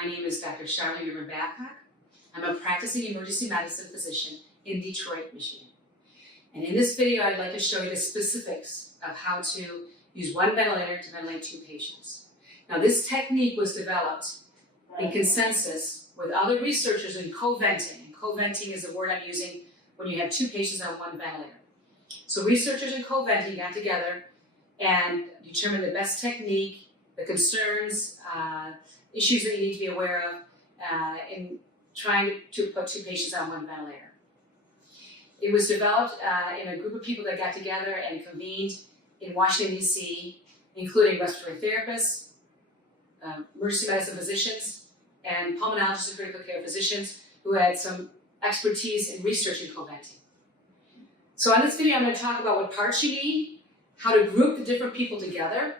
My name is Dr. Charlotte Babcock. I'm a practicing emergency medicine physician in Detroit, Michigan. And in this video, I'd like to show you the specifics of how to use one ventilator to ventilate 2 patients. Now, this technique was developed in consensus with other researchers in co-venting. Co-venting is the word I'm using when you have 2 patients on one ventilator. So researchers in co-venting got together and determined the best technique, the concerns, issues that you need to be aware of in trying to put 2 patients on one ventilator. It was developed in a group of people that got together and convened in Washington, D.C., including respiratory therapists, emergency medicine physicians, and pulmonologists and critical care physicians who had some expertise in research in co-venting. So on this video, I'm going to talk about what parts you need, how to group the different people together,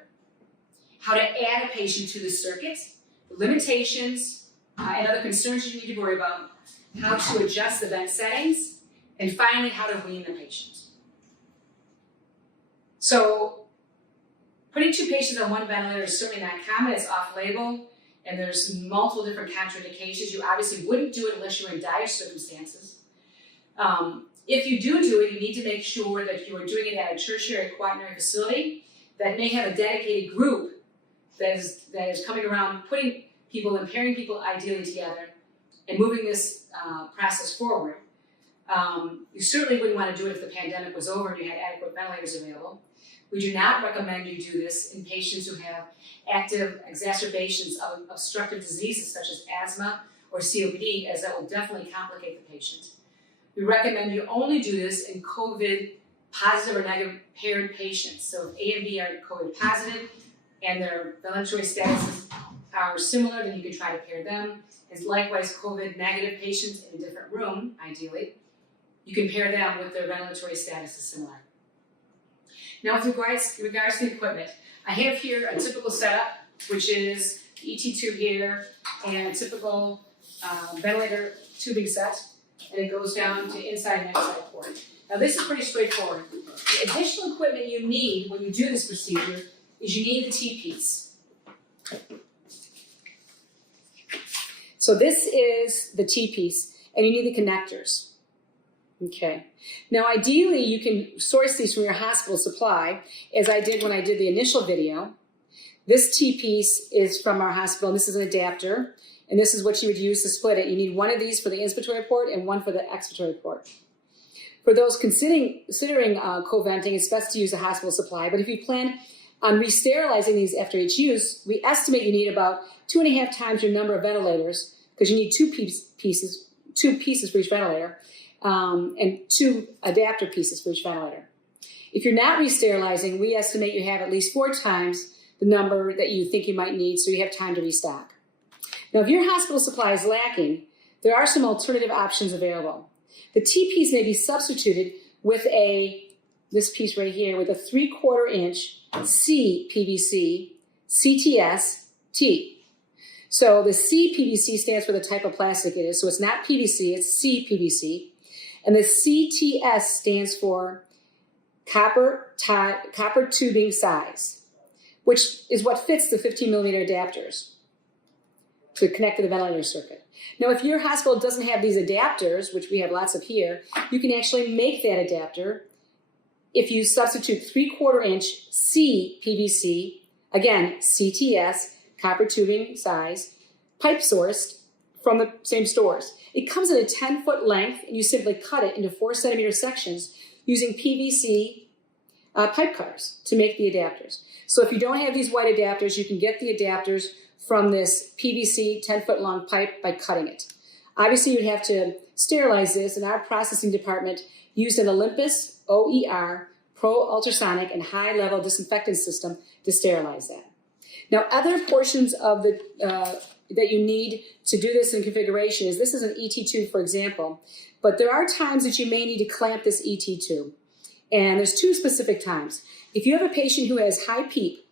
how to add a patient to the circuit, the limitations and other concerns you need to worry about, how to adjust the vent settings, and finally, how to wean the patient. So putting 2 patients on one ventilator is certainly not common. It's off-label, and there's multiple different contraindications. You obviously wouldn't do it unless you're in dire circumstances. If you do it, you need to make sure that you are doing it at a tertiary or quaternary facility that may have a dedicated group that is coming around, putting people and pairing people ideally together and moving this process forward. You certainly wouldn't want to do it if the pandemic was over and you had adequate ventilators available. We do not recommend you do this in patients who have active exacerbations of obstructive diseases such as asthma or COPD, as that will definitely complicate the patient. We recommend you only do this in COVID positive or negative paired patients. So if A and B are COVID positive and their ventilatory statuses are similar, then you can try to pair them. And likewise, COVID negative patients in a different room, ideally, you can pair them with their ventilatory status is similar. Now, with regards to the equipment, I have here a typical setup, which is the ET tube here and a typical ventilator tubing set, and it goes down to inside and outside port. Now, this is pretty straightforward. The additional equipment you need when you do this procedure is you need the T-piece. So this is the T-piece, and you need the connectors. Okay. Now, ideally, you can source these from your hospital supply, as I did when I did the initial video. This T-piece is from our hospital, and this is an adapter, and this is what you would use to split it. You need one of these for the inspiratory port and one for the expiratory port. For those considering co-venting, it's best to use a hospital supply, but if you plan on re-sterilizing these after each use, we estimate you need about 2.5 times your number of ventilators, because you need 2 pieces for each ventilator, and 2 adapter pieces for each ventilator. If you're not re-sterilizing, we estimate you have at least 4 times the number that you think you might need, so you have time to restock. Now, if your hospital supply is lacking, there are some alternative options available. The T-piece may be substituted with this piece right here, with a 3/4 inch C PVC CTS T. So the C PVC stands for the type of plastic it is. So it's not PVC, it's C PVC. And the CTS stands for copper tubing size, which is what fits the 15mm adapters to connect to the ventilator circuit. Now, if your hospital doesn't have these adapters, which we have lots of here, you can actually make that adapter if you substitute 3/4 inch C PVC, again, CTS, copper tubing size, pipe sourced from the same stores. It comes in a 10-foot length, and you simply cut it into 4-centimeter sections using PVC pipe cutters to make the adapters. So if you don't have these white adapters, you can get the adapters from this PVC 10-foot long pipe by cutting it. Obviously, you'd have to sterilize this, and our processing department used an Olympus OER Pro Ultrasonic and high-level disinfectant system to sterilize that. Now, other portions of the that you need to do this in configuration is this is an ET tube, for example, but there are times that you may need to clamp this ET tube, and there's 2 specific times. If you have a patient who has high PEEP,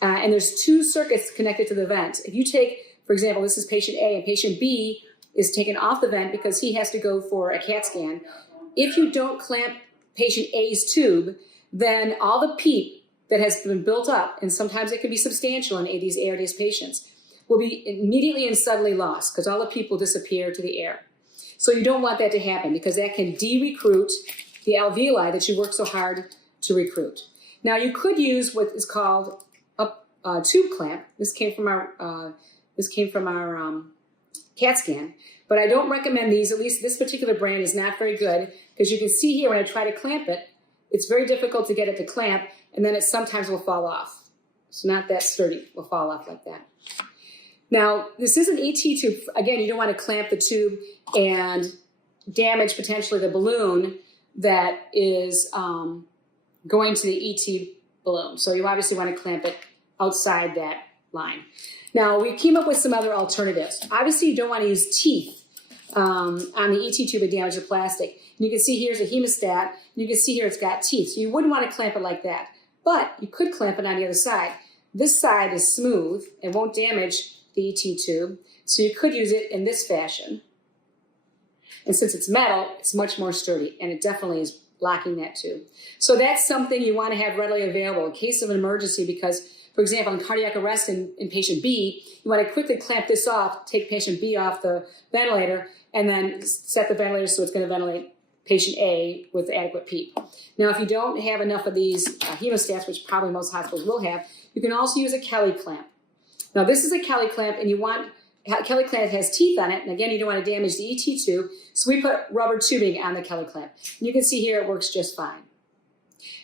and there's 2 circuits connected to the vent, if you take, for example, this is patient A, and patient B is taken off the vent because he has to go for a CAT scan, if you don't clamp patient A's tube, then all the PEEP that has been built up, and sometimes it can be substantial in these ARDS patients, will be immediately and suddenly lost because all the PEEP will disappear to the air. So you don't want that to happen because that can de-recruit the alveoli that you work so hard to recruit. Now you could use what is called a tube clamp. This came from our CAT scan, but I don't recommend these. At least this particular brand is not very good because you can see here when I try to clamp it, it's very difficult to get it to clamp, and then it sometimes will fall off. It's not that sturdy. It will fall off like that. Now, this is an ET tube. Again, you don't want to clamp the tube and damage potentially the balloon that is going to the ET balloon. So you obviously want to clamp it outside that line. Now, we came up with some other alternatives. Obviously, you don't want to use teeth on the ET tube and damage the plastic. And you can see here's a hemostat. And you can see here it's got teeth. So you wouldn't want to clamp it like that. But you could clamp it on the other side. This side is smooth and won't damage the ET tube. So you could use it in this fashion. And since it's metal, it's much more sturdy. And it definitely is blocking that tube. So that's something you want to have readily available in case of an emergency because, for example, in cardiac arrest in patient B, you want to quickly clamp this off, take patient B off the ventilator, and then set the ventilator so it's going to ventilate patient A with adequate PEEP. Now, if you don't have enough of these hemostats, which probably most hospitals will have, you can also use a Kelly clamp. Now, this is a Kelly clamp, and Kelly clamp has teeth on it, and again, you don't want to damage the ET tube, so we put rubber tubing on the Kelly clamp. And you can see here it works just fine.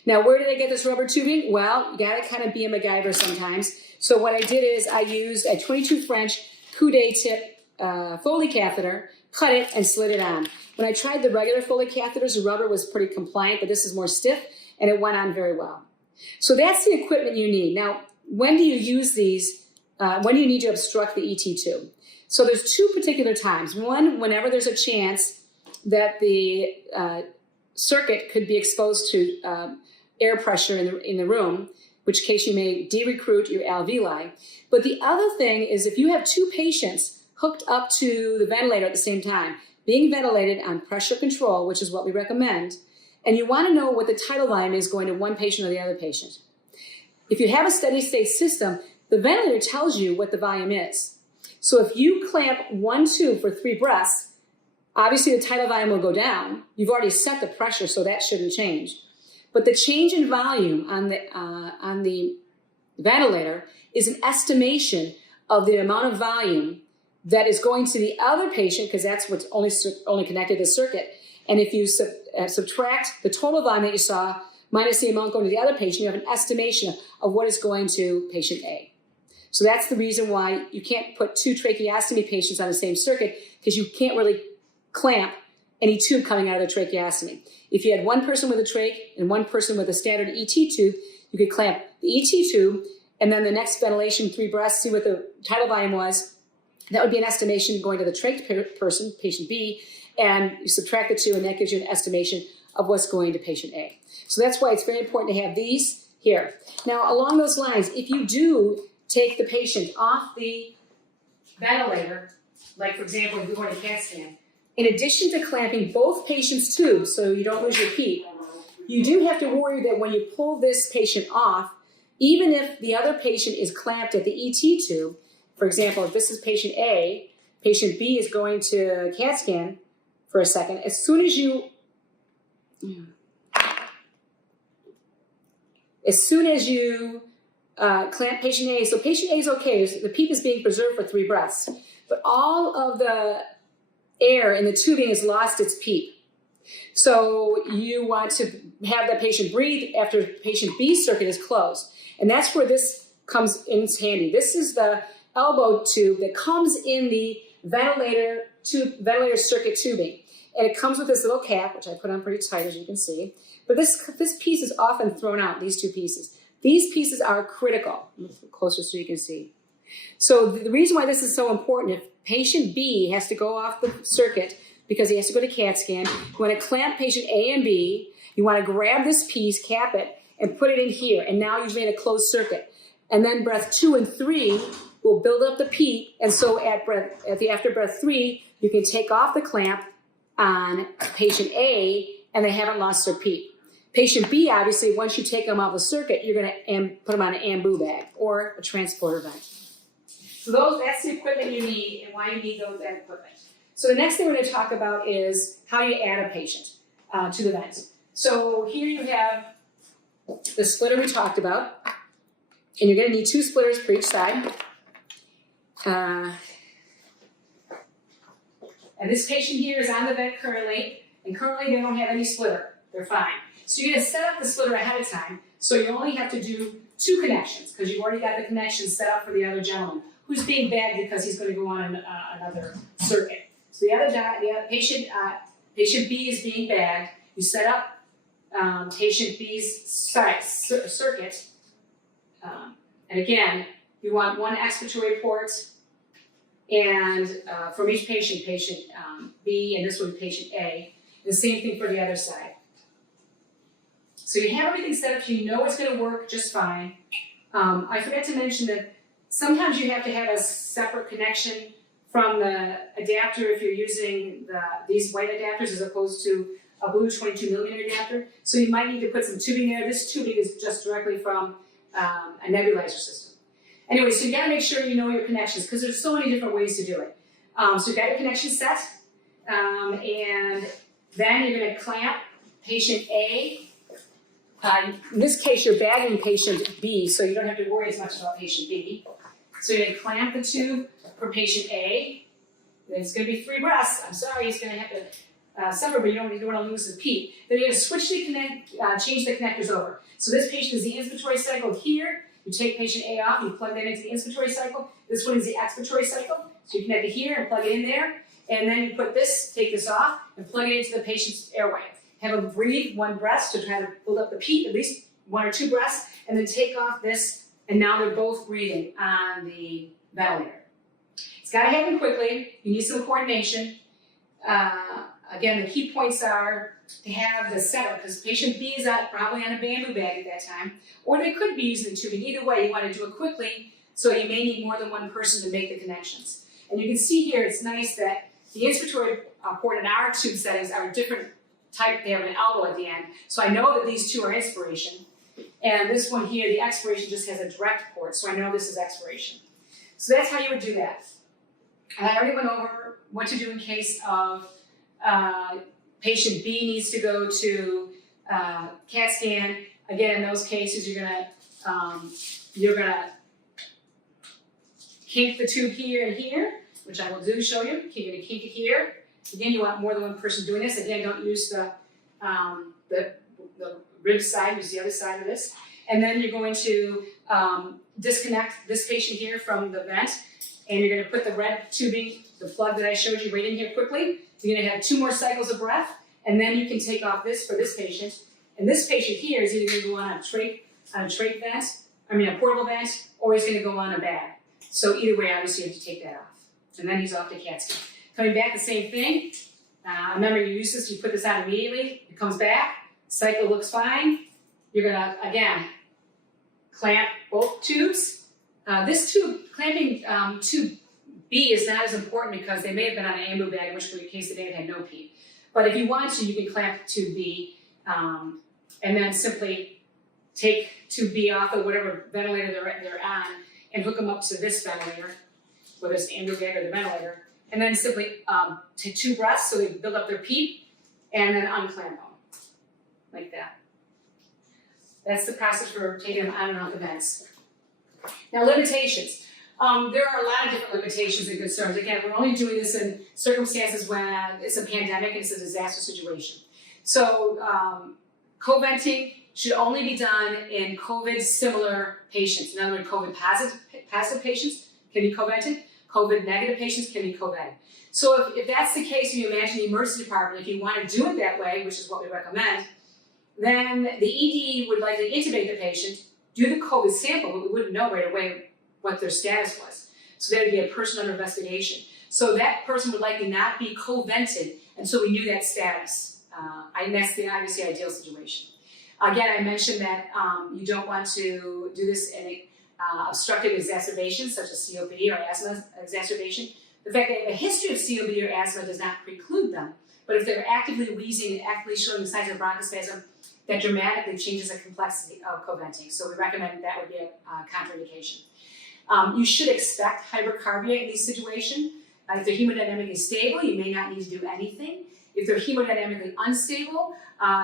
Now, where did I get this rubber tubing? Well, you got to kind of be a MacGyver sometimes. So what I did is I used a 22 French Coude tip Foley catheter, cut it, and slid it on. When I tried the regular Foley catheters, the rubber was pretty compliant, but this is more stiff, and it went on very well. So that's the equipment you need. Now, when do you use these? When do you need to obstruct the ET tube? So there's two particular times. One, whenever there's a chance that the circuit could be exposed to air pressure in the room, which case you may de-recruit your alveoli. But the other thing is if you have two patients hooked up to the ventilator at the same time, being ventilated on pressure control, which is what we recommend, and you want to know what the tidal volume is going to one patient or the other patient. If you have a steady state system, the ventilator tells you what the volume is. So if you clamp one tube for 3 breaths, obviously the tidal volume will go down. You've already set the pressure, so that shouldn't change. But the change in volume on the ventilator is an estimation of the amount of volume that is going to the other patient, because that's what's only connected to the circuit. And if you subtract the total volume that you saw minus the amount going to the other patient, you have an estimation of what is going to patient A. So that's the reason why you can't put 2 tracheostomy patients on the same circuit, because you can't really clamp any tube coming out of the tracheostomy. If you had one person with a trach and one person with a standard ET tube, you could clamp the ET tube and then the next ventilation, 3 breaths, see what the tidal volume was. That would be an estimation going to the trach person, patient B, and you subtract the 2 and that gives you an estimation of what's going to patient A. So that's why it's very important to have these here. Now, along those lines, if you do take the patient off the ventilator, like for example, if you're going to CAT scan, in addition to clamping both patients' tubes so you don't lose your PEEP, you do have to worry that when you pull this patient off, even if the other patient is clamped at the ET tube, for example, if this is patient A, patient B is going to CAT scan for a second, as soon as you clamp patient A, so patient A is okay, so the PEEP is being preserved for 3 breaths, but all of the air in the tubing has lost its PEEP. So you want to have that patient breathe after patient B's circuit is closed. And that's where this comes in handy. This is the elbow tube that comes in the ventilator circuit tubing. And it comes with this little cap, which I put on pretty tight, as you can see. But this piece is often thrown out, these 2 pieces. These pieces are critical. Let's look closer so you can see. So the reason why this is so important, if patient B has to go off the circuit because he has to go to CAT scan, you want to clamp patient A and B, you want to grab this piece, cap it, and put it in here. And now you've made a closed circuit. And then breath 2 and 3 will build up the PEEP. And so after breath 3, you can take off the clamp on patient A and they haven't lost their PEEP. Patient B, obviously, once you take them off the circuit, you're going to put them on an ambu bag or a transporter bag. So that's the equipment you need and why you need that equipment. So the next thing we're going to talk about is how you add a patient to the vent. So here you have the splitter we talked about, and you're going to need 2 splitters per each side. And this patient here is on the vent currently, and currently they don't have any splitter. They're fine. So you're going to set up the splitter ahead of time, so you only have to do 2 connections, because you've already got the connections set up for the other gentleman, who's being bagged because he's going to go on another circuit. So the other patient B is being bagged. You set up patient B's circuit, and again, you want 1 expiratory port, and from each patient, patient B, and this one patient A. The same thing for the other side. So you have everything set up so you know it's going to work just fine. I forgot to mention that sometimes you have to have a separate connection from the adapter if you're using these white adapters as opposed to a blue 22mm adapter. So you might need to put some tubing there. This tubing is just directly from a nebulizer system. Anyway, so you got to make sure you know your connections because there's so many different ways to do it. So you've got your connection set, and then you're going to clamp patient A. In this case, you're bagging patient B, so you don't have to worry as much about patient B. So you're going to clamp the tube for patient A. It's going to be 3 breaths. I'm sorry, he's going to have to suffer, but you don't want to lose the P. Then you're going to switch the change the connectors over. So this patient is the inspiratory cycle here. You take patient A off, you plug that into the inspiratory cycle. This one is the expiratory cycle. So you connect it here and plug it in there. And then you put this, take this off, and plug it into the patient's airway. Have them breathe 1 breath to try to build up the PEEP, at least 1 or 2 breaths, and then take off this, and now they're both breathing on the ventilator. It's got to happen quickly. You need some coordination. Again, the key points are to have the setup, because patient B is probably on a bamboo bag at that time, or they could be using the tubing. Either way, you want to do it quickly, so you may need more than 1 person to make the connections. And you can see here, it's nice that the inspiratory port in our tube settings are different type. They have an elbow at the end. So I know that these 2 are inspiration. And this one here, the expiration just has a direct port, so I know this is expiration. So that's how you would do that. And I already went over what to do in case of patient B needs to go to CAT scan. Again, in those cases, you're gonna kink the tube here and here, which I will show you. You're gonna kink it here. Again, you want more than 1 person doing this. Again, don't use the rib side, use the other side of this. And then you're going to disconnect this patient here from the vent, and you're going to put the red tubing, the plug that I showed you, right in here quickly. You're going to have 2 more cycles of breath, and then you can take off this for this patient. And this patient here is either going to go on a portable vent, or he's going to go on a bag. So either way, obviously, you have to take that off. And then he's off to CAT scan. Coming back, the same thing. Remember, you use this, you put this on immediately, it comes back, cycle looks fine. You're gonna, again, clamp both tubes. This tube, clamping tube B is not as important because they may have been on an ambu bag, in which case they may have had no PEEP. But if you want to, you can clamp tube B, and then simply take tube B off of whatever ventilator they're on and hook them up to this ventilator, whether it's the ambu bag or the ventilator. And then simply take 2 breaths so they build up their PEEP, and then unclamp them, like that. That's the process for taking them on and off the vents. Now, limitations. There are a lot of different limitations and concerns. Again, we're only doing this in circumstances when it's a pandemic and it's a disaster situation. So, co-venting should only be done in COVID-similar patients. In other words, COVID-positive patients can be co-vented. COVID-negative patients can be co-vented. So if that's the case, you imagine the emergency department, if you want to do it that way, which is what we recommend, then the ED would likely intubate the patient, do the COVID sample, but we wouldn't know right away what their status was. So there would be a person under investigation. So that person would likely not be co-vented until we knew that status. And that's the obviously ideal situation. Again, I mentioned that you don't want to do this in obstructive exacerbations such as COPD or asthma exacerbation. The fact that a history of COPD or asthma does not preclude them, but if they're actively wheezing and actively showing signs of bronchospasm, that dramatically changes the complexity of co-venting. So we recommend that would be a contraindication. You should expect hypercarbia in these situations. If they're hemodynamically stable, you may not need to do anything. If they're hemodynamically unstable,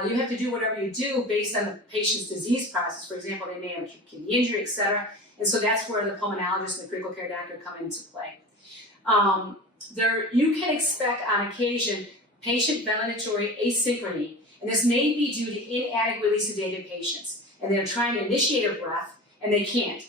you have to do whatever you do based on the patient's disease process. For example, they may have a kidney injury, etc. And so that's where the pulmonologist and the critical care doctor come into play. You can expect on occasion patient ventilatory asynchrony, and this may be due to inadequately sedated patients, and they're trying to initiate a breath and they can't.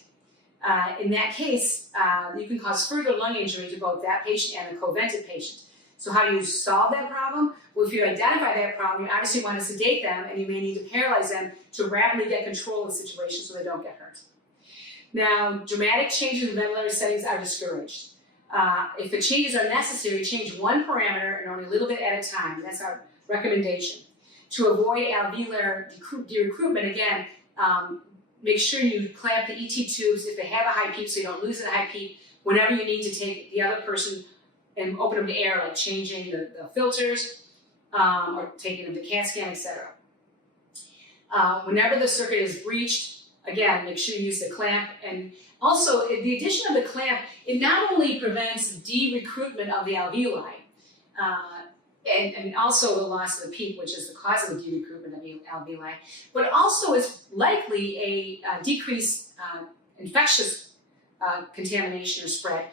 In that case, you can cause further lung injury to both that patient and the co-vented patient. So how do you solve that problem? Well, if you identify that problem, you obviously want to sedate them, and you may need to paralyze them to rapidly get control of the situation so they don't get hurt. Now, dramatic changes in ventilator settings are discouraged. If the changes are necessary, change one parameter and only a little bit at a time. That's our recommendation. To avoid alveolar de-recruitment, again, make sure you clamp the ET tubes if they have a high peak so you don't lose the high peak whenever you need to take the other person and open them to air, like changing the filters or taking them to CAT scan, etc. Whenever the circuit is breached, again, make sure you use the clamp. And also, the addition of the clamp, it not only prevents de-recruitment of the alveoli, and also the loss of the peak, which is the cause of the de-recruitment of the alveoli, but also is likely a decreased infectious contamination or spread,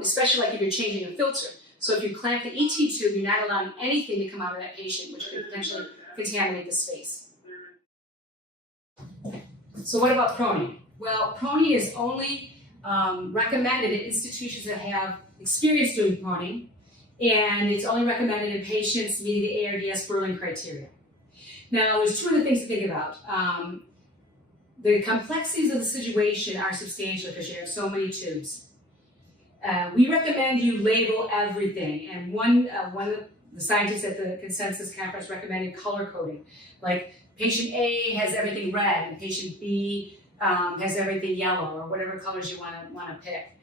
especially like if you're changing a filter. So if you clamp the ET tube, you're not allowing anything to come out of that patient, which could potentially contaminate the space. So what about proning? Well, proning is only recommended in institutions that have experience doing proning, and it's only recommended in patients meeting the ARDS Berlin criteria. Now, there's two other things to think about. The complexities of the situation are substantial because you have so many tubes. We recommend you label everything, and one of the scientists at the consensus conference recommended color coding. Like patient A has everything red, and patient B has everything yellow, or whatever colors you want to pick.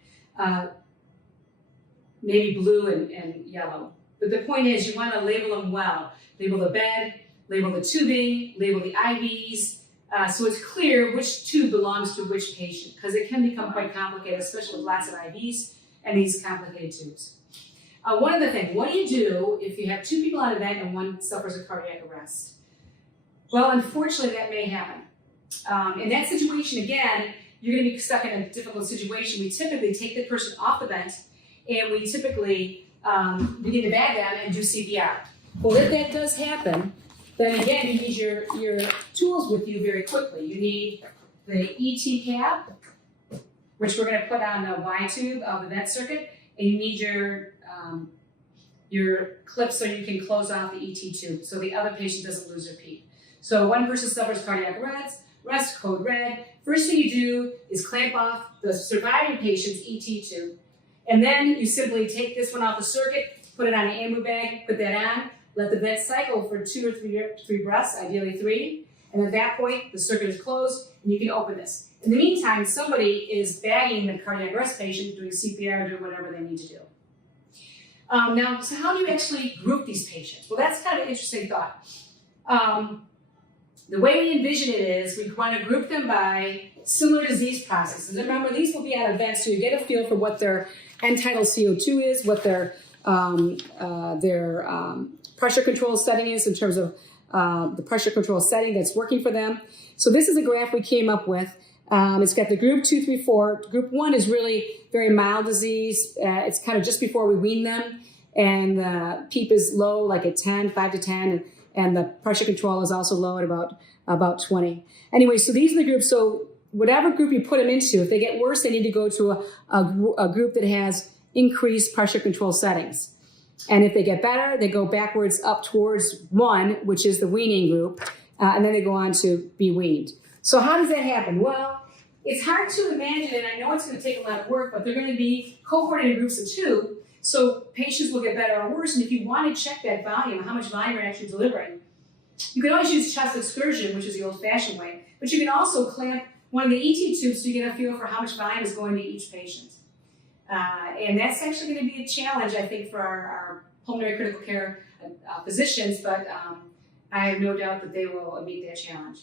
Maybe blue and yellow. But the point is, you want to label them well. Label the bed, label the tubing, label the IVs, so it's clear which tube belongs to which patient, because it can become quite complicated, especially with lots of IVs and these complicated tubes. One other thing, what do you do if you have two people on a vent and one suffers a cardiac arrest? Well, unfortunately, that may happen. In that situation, again, you're going to be stuck in a difficult situation. We typically take the person off the vent, and we typically begin to bag them and do CPR. Well, if that does happen, then again, you need your tools with you very quickly. You need the ET cap, which we're going to put on the Y tube of the vent circuit, and you need your clip so you can close off the ET tube so the other patient doesn't lose their peak. So one person suffers cardiac arrest, code red. First thing you do is clamp off the surviving patient's ET tube, and then you simply take this one off the circuit, put it on an ambu bag, put that on, let the vent cycle for 2 or 3 breaths, ideally 3, and at that point, the circuit is closed, and you can open this. In the meantime, somebody is bagging the cardiac arrest patient, doing CPR, doing whatever they need to do. Now, so how do you actually group these patients? Well, that's kind of an interesting thought. The way we envision it is we want to group them by similar disease processes. And remember, these will be at events, so you get a feel for what their end-tidal CO2 is, what their pressure control setting is in terms of the pressure control setting that's working for them. So this is a graph we came up with. It's got the group 2, 3, 4. Group 1 is really very mild disease. It's kind of just before we wean them, and the PEEP is low, like at 10, 5 to 10, and the pressure control is also low at about 20. Anyway, so these are the groups. So whatever group you put them into, if they get worse, they need to go to a group that has increased pressure control settings. And if they get better, they go backwards up towards 1, which is the weaning group, and then they go on to be weaned. So how does that happen? Well, it's hard to imagine, and I know it's going to take a lot of work, but they're going to be cohorted in groups of 2, so patients will get better or worse. And if you want to check that volume, how much volume you're actually delivering, you can always use chest excursion, which is the old-fashioned way, but you can also clamp one of the ET tubes so you get a feel for how much volume is going to each patient. And that's actually going to be a challenge, I think, for our pulmonary critical care physicians, but I have no doubt that they will meet that challenge.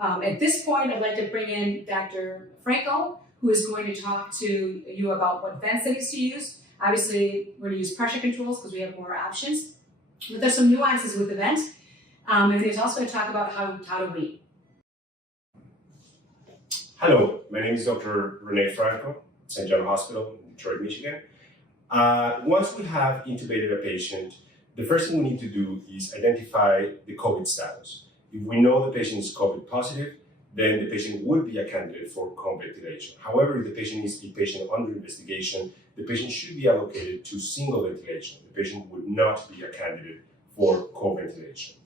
At this point, I'd like to bring in Dr. Franco, who is going to talk to you about what vent settings to use. Obviously, we're going to use pressure controls because we have more options. But there's some nuances with the vent. And he's also going to talk about how to wean. Hello, my name is Dr. Rene Franco, St. John Hospital in Detroit, Michigan. Once we have intubated a patient, the first thing we need to do is identify the COVID status. If we know the patient is COVID positive, then the patient would be a candidate for co-ventilation. However, if the patient is a patient under investigation, the patient should be allocated to single ventilation. The patient would not be a candidate for co-ventilation.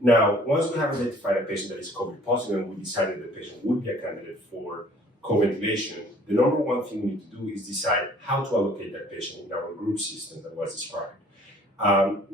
Now, once we have identified a patient that is COVID positive and we decided the patient would be a candidate for co-ventilation, the number one thing we need to do is decide how to allocate that patient in our group system that was described.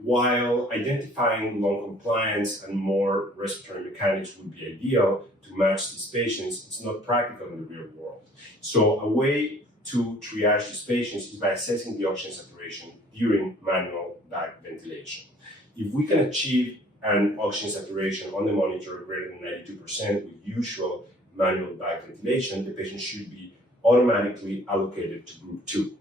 While identifying lung compliance and more respiratory mechanics would be ideal to match these patients, it's not practical in the real world. So a way to triage these patients is by assessing the oxygen saturation during manual back ventilation. If we can achieve an oxygen saturation on the monitor greater than 92% with usual manual back ventilation, the patient should be automatically allocated to group 2.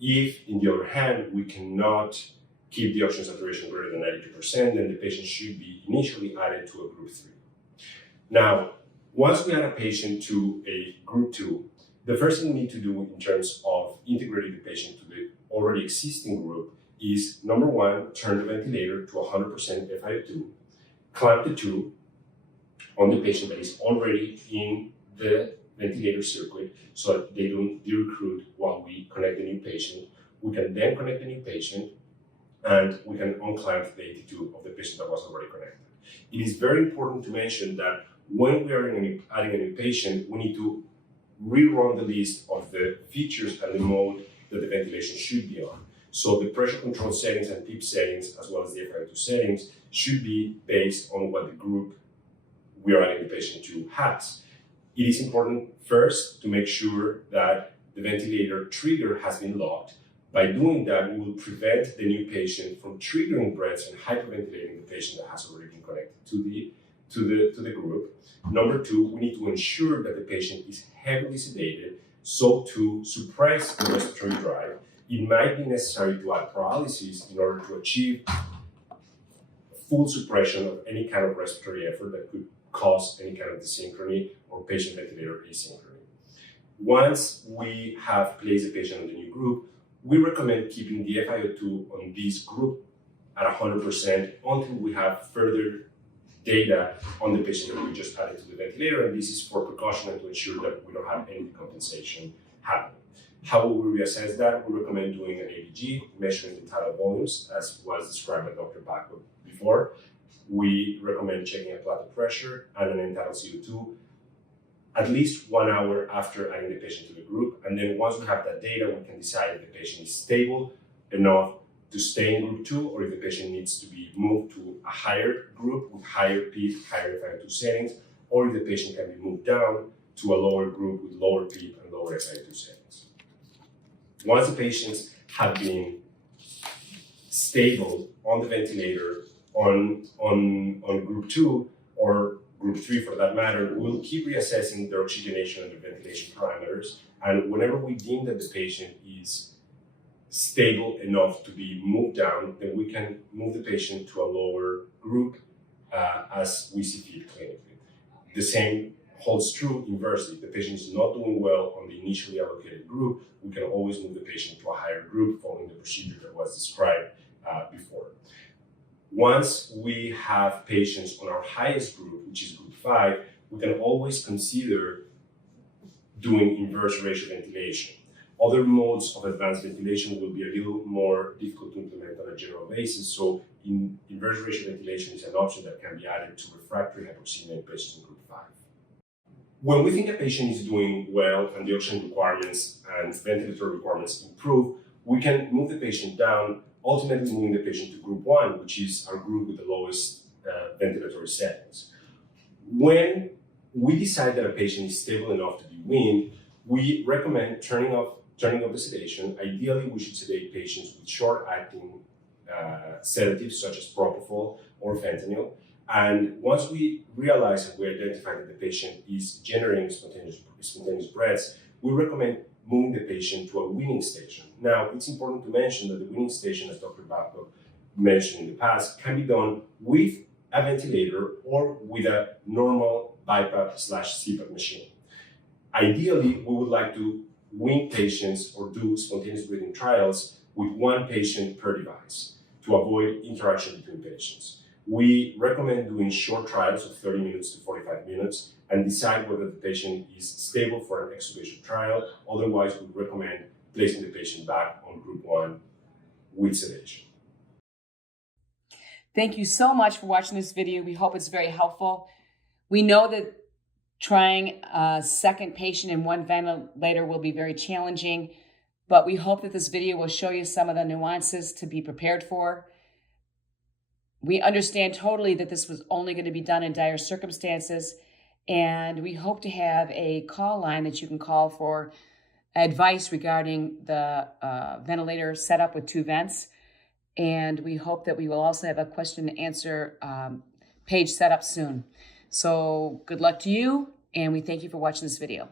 If, on the other hand, we cannot keep the oxygen saturation greater than 92%, then the patient should be initially added to a group 3. Now, once we add a patient to a group 2, the first thing we need to do in terms of integrating the patient to the already existing group is, number one, turn the ventilator to 100% FiO2, clamp the tube on the patient that is already in the ventilator circuit so that they don't de-recruit while we connect the new patient. We can then connect the new patient and we can unclamp the AT2 of the patient that was already connected. It is very important to mention that when we are adding a new patient, we need to rerun the list of the features and the mode that the ventilation should be on. So the pressure control settings and PEEP settings, as well as the FiO2 settings, should be based on what the group we are adding the patient to has. It is important first to make sure that the ventilator trigger has been locked. By doing that, we will prevent the new patient from triggering breaths and hyperventilating the patient that has already been connected to the group. Number two, we need to ensure that the patient is heavily sedated, so to suppress the respiratory drive, it might be necessary to add paralysis in order to achieve full suppression of any kind of respiratory effort that could cause any kind of desynchrony or patient ventilator asynchrony. Once we have placed the patient in the new group, we recommend keeping the FiO2 on this group at 100% until we have further data on the patient that we just added to the ventilator, and this is for precaution and to ensure that we don't have any decompensation happening. How will we reassess that? We recommend doing an ABG, measuring the tidal volumes, as was described by Dr. Bacco before. We recommend checking a plateau pressure and an end-tidal CO2 at least 1 hour after adding the patient to the group. And then once we have that data, we can decide if the patient is stable enough to stay in group 2 or if the patient needs to be moved to a higher group with higher PEEP, higher FiO2 settings, or if the patient can be moved down to a lower group with lower PEEP and lower FiO2 settings. Once the patients have been stable on the ventilator on group 2 or group 3 for that matter, we'll keep reassessing their oxygenation and their ventilation parameters. And whenever we deem that the patient is stable enough to be moved down, then we can move the patient to a lower group as we see fit clinically. The same holds true inversely. If the patient is not doing well on the initially allocated group, we can always move the patient to a higher group following the procedure that was described before. Once we have patients on our highest group, which is group 5, we can always consider doing inverse ratio ventilation. Other modes of advanced ventilation will be a little more difficult to implement on a general basis, so inverse ratio ventilation is an option that can be added to refractory hypoxemia in patients in group 5. When we think a patient is doing well and the oxygen requirements and ventilator requirements improve, we can move the patient down, ultimately moving the patient to group 1, which is our group with the lowest ventilatory settings. When we decide that a patient is stable enough to be weaned, we recommend turning off the sedation. Ideally, we should sedate patients with short-acting sedatives such as propofol or fentanyl. And once we realize and we identify that the patient is generating spontaneous breaths, we recommend moving the patient to a weaning station. Now, it's important to mention that the weaning station, as Dr. Babcock mentioned in the past, can be done with a ventilator or with a normal BiPAP/CPAP machine. Ideally, we would like to wean patients or do spontaneous breathing trials with one patient per device to avoid interaction between patients. We recommend doing short trials of 30 minutes to 45 minutes and decide whether the patient is stable for an extubation trial. Otherwise, we recommend placing the patient back on group 1 with sedation. Thank you so much for watching this video. We hope it's very helpful. We know that trying a second patient in one ventilator will be very challenging, but we hope that this video will show you some of the nuances to be prepared for. We understand totally that this was only going to be done in dire circumstances, and we hope to have a call line that you can call for advice regarding the ventilator setup with 2 vents. And we hope that we will also have a question and answer page set up soon. So good luck to you, and we thank you for watching this video.